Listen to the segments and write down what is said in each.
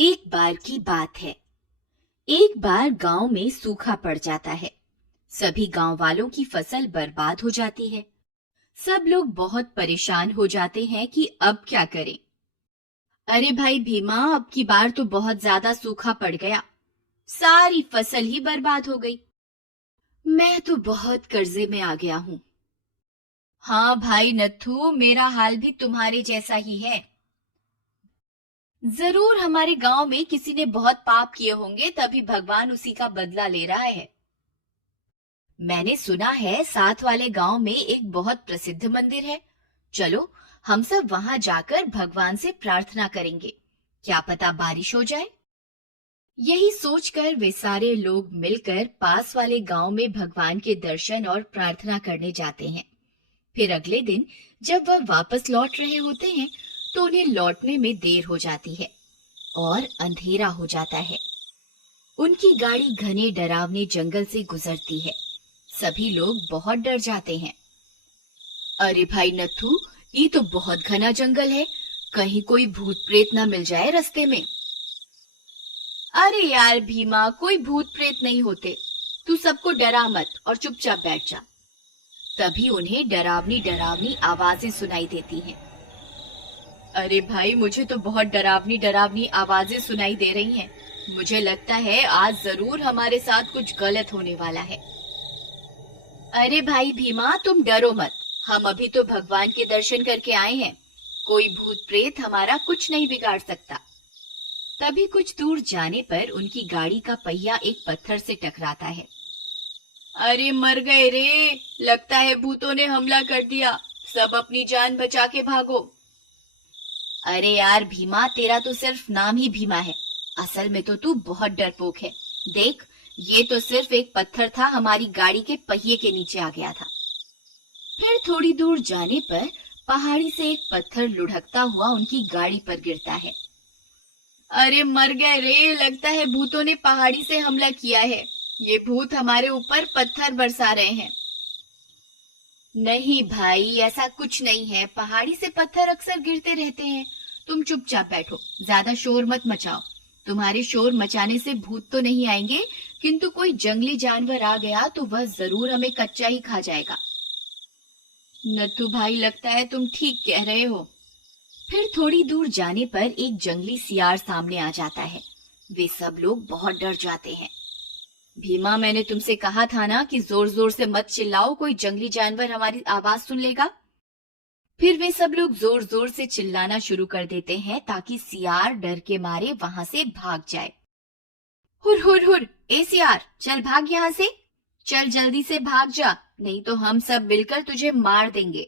एक बार की बात है। एक बार गांव में सूखा पड़ जाता है। सभी गांव वालों की फसल बर्बाद हो जाती है। सब लोग बहुत परेशान हो जाते हैं कि अब क्या करें। अरे भाई भीमा, अब की बार तो बहुत ज्यादा सूखा पड़ गया। सारी फसल ही बर्बाद हो गई। मैं तो बहुत कर्जे में आ गया हूँ। हाँ भाई नत्थू, मेरा हाल भी तुम्हारे जैसा ही है। जरूर हमारे गांव में किसी ने बहुत पाप किए होंगे, तभी भगवान उसी का बदला ले रहा है। मैंने सुना है साथ वाले गांव में एक बहुत प्रसिद्ध मंदिर है। चलो, हम सब वहां जाकर भगवान से प्रार्थना करेंगे। क्या पता बारिश हो जाए। यही सोचकर वे सारे लोग मिलकर पास वाले गांव में भगवान के दर्शन और प्रार्थना करने जाते हैं। फिर अगले दिन जब वह वापस लौट रहे होते हैं, तो उन्हें लौटने में देर हो जाती है और अंधेरा हो जाता है। उनकी गाड़ी घने डरावने जंगल से गुजरती है। सभी लोग बहुत डर जाते हैं। अरे भाई नथु, ये तो बहुत घना जंगल है। कहीं कोई भूत प्रेत ना मिल जाए रास्ते में। अरे यार भीमा, कोई भूत प्रेत नहीं होते। तू सबको डरा मत और चुपचाप बैठ जा। तभी उन्हें डरावनी डरावनी आवाजें सुनाई देती हैं। अरे भाई, मुझे तो बहुत डरावनी डरावनी आवाजें सुनाई दे रही हैं। मुझे लगता है आज जरूर हमारे साथ कुछ गलत होने वाला है। अरे भाई भीमा, तुम डरो मत। हम अभी तो भगवान के दर्शन करके आए हैं। कोई भूत प्रेत हमारा कुछ नहीं बिगाड़ सकता। तभी कुछ दूर जाने पर उनकी गाड़ी का पहिया एक पत्थर से टकराता है। अरे मर गए रे, लगता है भूतों ने हमला कर दिया। सब अपनी जान बचा के भागो। अरे यार भीमा, तेरा तो सिर्फ नाम ही भीमा है। असल में तो तू बहुत डरपोक है। देख, ये तो सिर्फ एक पत्थर था, हमारी गाड़ी के पहिए के नीचे आ गया था। फिर थोड़ी दूर जाने पर पहाड़ी से एक पत्थर लुढ़कता हुआ उनकी गाड़ी पर गिरता है। अरे मर गए रे, लगता है भूतों ने पहाड़ी से हमला किया है। ये भूत हमारे ऊपर पत्थर बरसा रहे हैं। नहीं भाई, ऐसा कुछ नहीं है। पहाड़ी से पत्थर अक्सर गिरते रहते हैं। तुम चुपचाप बैठो, ज्यादा शोर मत मचाओ। तुम्हारे शोर मचाने से भूत तो नहीं आएंगे, किंतु कोई जंगली जानवर आ गया तो वह जरूर हमें कच्चा ही खा जाएगा। नथु भाई, लगता है तुम ठीक कह रहे हो। फिर थोड़ी दूर जाने पर एक जंगली सियार सामने आ जाता है। वे सब लोग बहुत डर जाते हैं। भीमा, मैंने तुमसे कहा था ना कि जोर जोर से मत चिल्लाओ, कोई जंगली जानवर हमारी आवाज सुन लेगा। फिर वे सब लोग जोर जोर से चिल्लाना शुरू कर देते हैं ताकि सियार डर के मारे वहां से भाग जाए। हुर हुर हुर, ए सियार, चल भाग यहाँ से। चल जल्दी से भाग जा, नहीं तो हम सब मिलकर तुझे मार देंगे।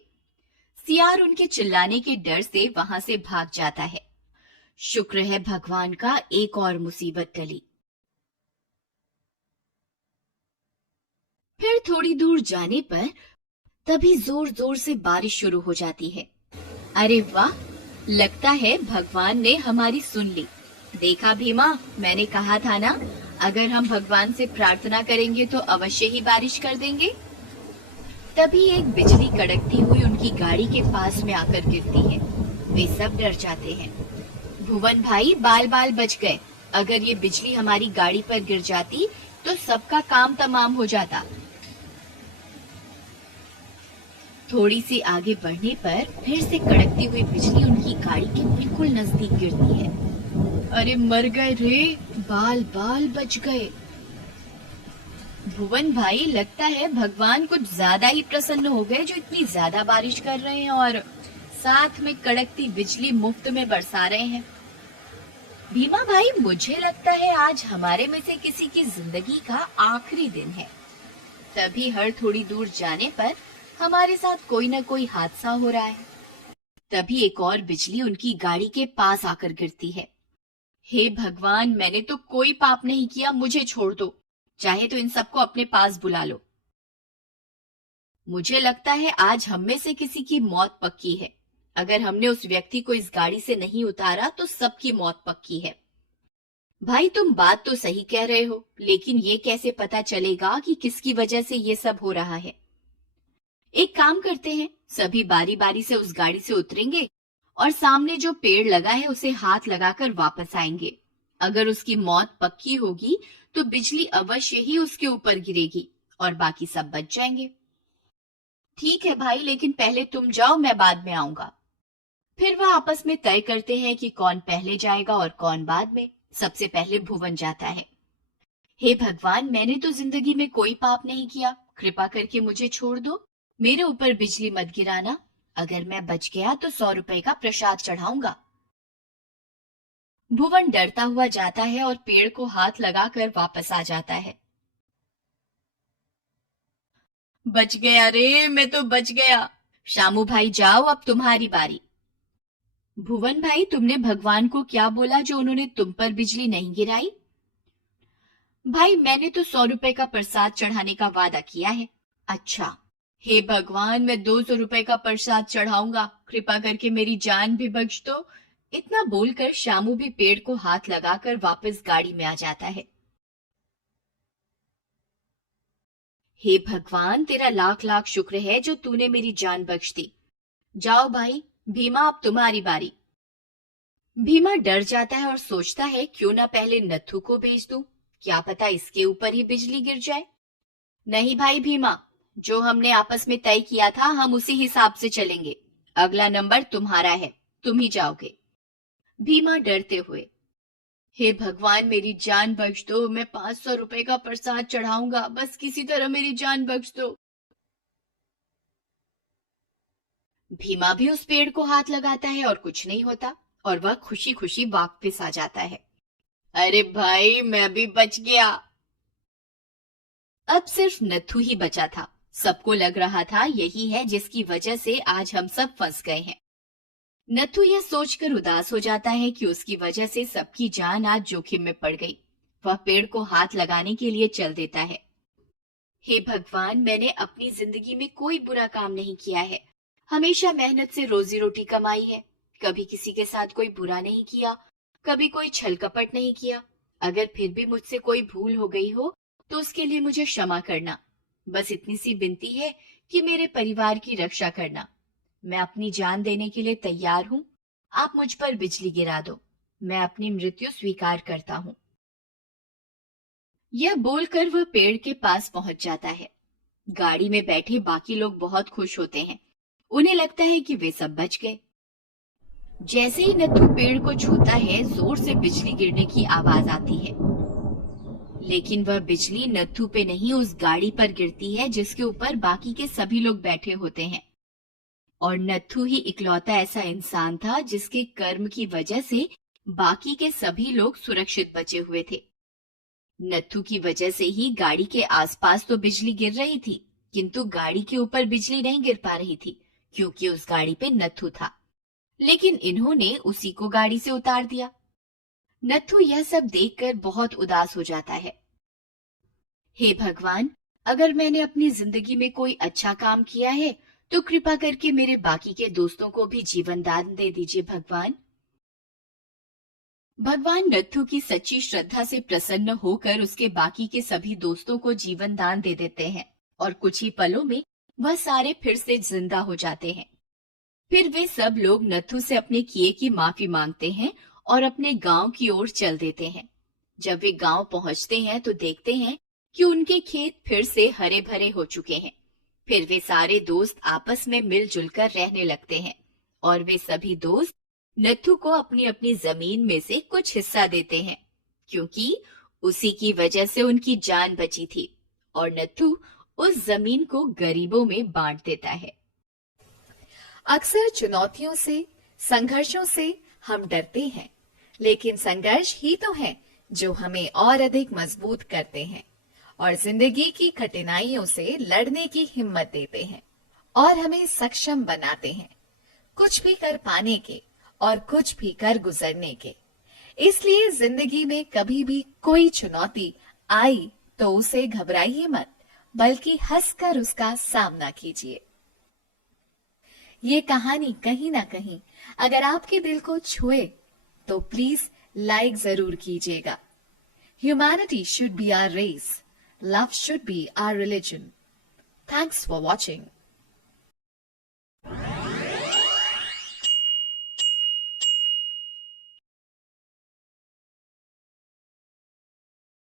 सियार उनके चिल्लाने के डर से वहां से भाग जाता है। शुक्र है भगवान का, एक और मुसीबत टली। फिर थोड़ी दूर जाने पर तभी जोर जोर से बारिश शुरू हो जाती है। अरे वाह, लगता है भगवान ने हमारी सुन ली। देखा भीमा, मैंने कहा था ना, अगर हम भगवान से प्रार्थना करेंगे तो अवश्य ही बारिश कर देंगे। तभी एक बिजली कड़कती हुई उनकी गाड़ी के पास में आकर गिरती है। वे सब डर जाते हैं। भुवन भाई, बाल बाल बच गए। अगर ये बिजली हमारी गाड़ी पर गिर जाती तो सबका काम तमाम हो जाता। थोड़ी सी आगे बढ़ने पर फिर से कड़कती हुई बिजली उनकी गाड़ी के बिल्कुल नजदीक गिरती है। अरे मर गए रे, बाल बाल बच गए। भुवन भाई, लगता है भगवान कुछ ज्यादा ही प्रसन्न हो गए जो इतनी ज्यादा बारिश कर रहे हैं और साथ में कड़कती बिजली मुफ्त में बरसा रहे हैं। भीमा भाई, मुझे लगता है आज हमारे में से किसी की जिंदगी का आखिरी दिन है। तभी हर थोड़ी दूर जाने पर हमारे साथ कोई न कोई हादसा हो रहा है। तभी एक और बिजली उनकी गाड़ी के पास आकर गिरती है। हे भगवान, मैंने तो कोई पाप नहीं किया, मुझे छोड़ दो। चाहे तो इन सबको अपने पास बुला लो। मुझे लगता है आज हम में से किसी की मौत पक्की है। अगर हमने उस व्यक्ति को इस गाड़ी से नहीं उतारा तो सबकी मौत पक्की है। भाई, तुम बात तो सही कह रहे हो, लेकिन ये कैसे पता चलेगा कि किसकी वजह से ये सब हो रहा है। एक काम करते हैं, सभी बारी बारी से उस गाड़ी से उतरेंगे और सामने जो पेड़ लगा है उसे हाथ लगाकर वापस आएंगे। अगर उसकी मौत पक्की होगी तो बिजली अवश्य ही उसके ऊपर गिरेगी और बाकी सब बच जाएंगे। ठीक है भाई, लेकिन पहले तुम जाओ, मैं बाद में आऊंगा। फिर वह आपस में तय करते हैं कि कौन पहले जाएगा और कौन बाद में। सबसे पहले भुवन जाता है। हे भगवान, मैंने तो जिंदगी में कोई पाप नहीं किया, कृपा करके मुझे छोड़ दो, मेरे ऊपर बिजली मत गिराना। अगर मैं बच गया तो 100 रुपए का प्रसाद चढ़ाऊंगा। भुवन डरता हुआ जाता है और पेड़ को हाथ लगाकर वापस आ जाता है। बच गया रे, मैं तो बच गया। शामू भाई जाओ, अब तुम्हारी बारी। भुवन भाई, तुमने भगवान को क्या बोला जो उन्होंने तुम पर बिजली नहीं गिराई? भाई, मैंने तो 100 रुपए का प्रसाद चढ़ाने का वादा किया है। अच्छा। हे भगवान, मैं 200 रुपए का प्रसाद चढ़ाऊंगा, कृपा करके मेरी जान भी बख्श दो। इतना बोलकर शामू भी पेड़ को हाथ लगाकर वापस गाड़ी में आ जाता है। हे भगवान, तेरा लाख लाख शुक्र है जो तूने मेरी जान बख्श दी। जाओ भाई, भीमा अब तुम्हारी बारी। भीमा डर जाता है और सोचता है क्यों ना पहले नत्थू को भेज दूं, क्या पता इसके ऊपर ही बिजली गिर जाए। नहीं भाई भीमा, जो हमने आपस में तय किया था हम उसी हिसाब से चलेंगे। अगला नंबर तुम्हारा है, तुम ही जाओगे। भीमा डरते हुए, हे भगवान मेरी जान बख्श दो, मैं 500 रुपए का प्रसाद चढ़ाऊंगा, बस किसी तरह मेरी जान बख्श दो। भीमा भी उस पेड़ को हाथ लगाता है और कुछ नहीं होता और वह खुशी खुशी वापस आ जाता है। अरे भाई, मैं भी बच गया। अब सिर्फ नत्थू ही बचा था। सबको लग रहा था यही है जिसकी वजह से आज हम सब फंस गए हैं। नत्थू यह सोचकर उदास हो जाता है कि उसकी वजह से सबकी जान आज जोखिम में पड़ गई। वह पेड़ को हाथ लगाने के लिए चल देता है। हे भगवान, मैंने अपनी जिंदगी में कोई बुरा काम नहीं किया है, हमेशा मेहनत से रोजी रोटी कमाई है, कभी किसी के साथ कोई बुरा नहीं किया, कभी कोई छल कपट नहीं किया। अगर फिर भी मुझसे कोई भूल हो गई हो तो उसके लिए मुझे क्षमा करना। बस इतनी सी विनती है कि मेरे परिवार की रक्षा करना। मैं अपनी जान देने के लिए तैयार हूँ, आप मुझ पर बिजली गिरा दो, मैं अपनी मृत्यु स्वीकार करता हूँ। यह बोलकर वह पेड़ के पास पहुंच जाता है। गाड़ी में बैठे बाकी लोग बहुत खुश होते हैं, उन्हें लगता है कि वे सब बच गए। जैसे ही नत्थू पेड़ को छूता है, जोर से बिजली गिरने की आवाज आती है, लेकिन वह बिजली नत्थू पे नहीं उस गाड़ी पर गिरती है जिसके ऊपर बाकी के सभी लोग बैठे होते हैं। और नत्थू ही इकलौता ऐसा इंसान था जिसके कर्म की वजह से बाकी के सभी लोग सुरक्षित बचे हुए थे। नत्थू की वजह से ही गाड़ी के आसपास तो बिजली गिर रही थी, किंतु गाड़ी के ऊपर बिजली नहीं गिर पा रही थी क्योंकि उस गाड़ी पे नत्थू था। लेकिन इन्होंने उसी को गाड़ी से उतार दिया। नत्थू यह सब देखकर बहुत उदास हो जाता है। हे भगवान, अगर मैंने अपनी जिंदगी में कोई अच्छा काम किया है तो कृपा करके मेरे बाकी के दोस्तों को भी जीवन दान दे दीजिए भगवान। भगवान नत्थू की सच्ची श्रद्धा से प्रसन्न होकर उसके बाकी के सभी दोस्तों को जीवन दान दे देते हैं और कुछ ही पलों में वह सारे फिर से जिंदा हो जाते हैं। फिर वे सब लोग नत्थू से अपने किए की माफी मांगते हैं और अपने गांव की ओर चल देते हैं। जब वे गांव पहुंचते हैं तो देखते हैं कि उनके खेत फिर से हरे भरे हो चुके हैं। फिर वे सारे दोस्त आपस में मिलजुल कर रहने लगते हैं और वे सभी दोस्त नत्थू को अपनी अपनी जमीन में से कुछ हिस्सा देते हैं क्योंकि उसी की वजह से उनकी जान बची थी और नत्थू उस जमीन को गरीबों में बांट देता है। अक्सर चुनौतियों से, संघर्षों से हम डरते हैं, लेकिन संघर्ष ही तो है जो हमें और अधिक मजबूत करते हैं और जिंदगी की कठिनाइयों से लड़ने की हिम्मत देते हैं और हमें सक्षम बनाते हैं, कुछ भी कर पाने के और कुछ भी कर गुजरने के। इसलिए जिंदगी में कभी भी कोई चुनौती आई तो उसे घबराइए मत, बल्कि हंसकर उसका सामना कीजिए। ये कहानी कहीं ना कहीं अगर आपके दिल को छुए तो प्लीज लाइक जरूर कीजिएगा। Humanity should be our race, love should be our religion. Thanks for watching.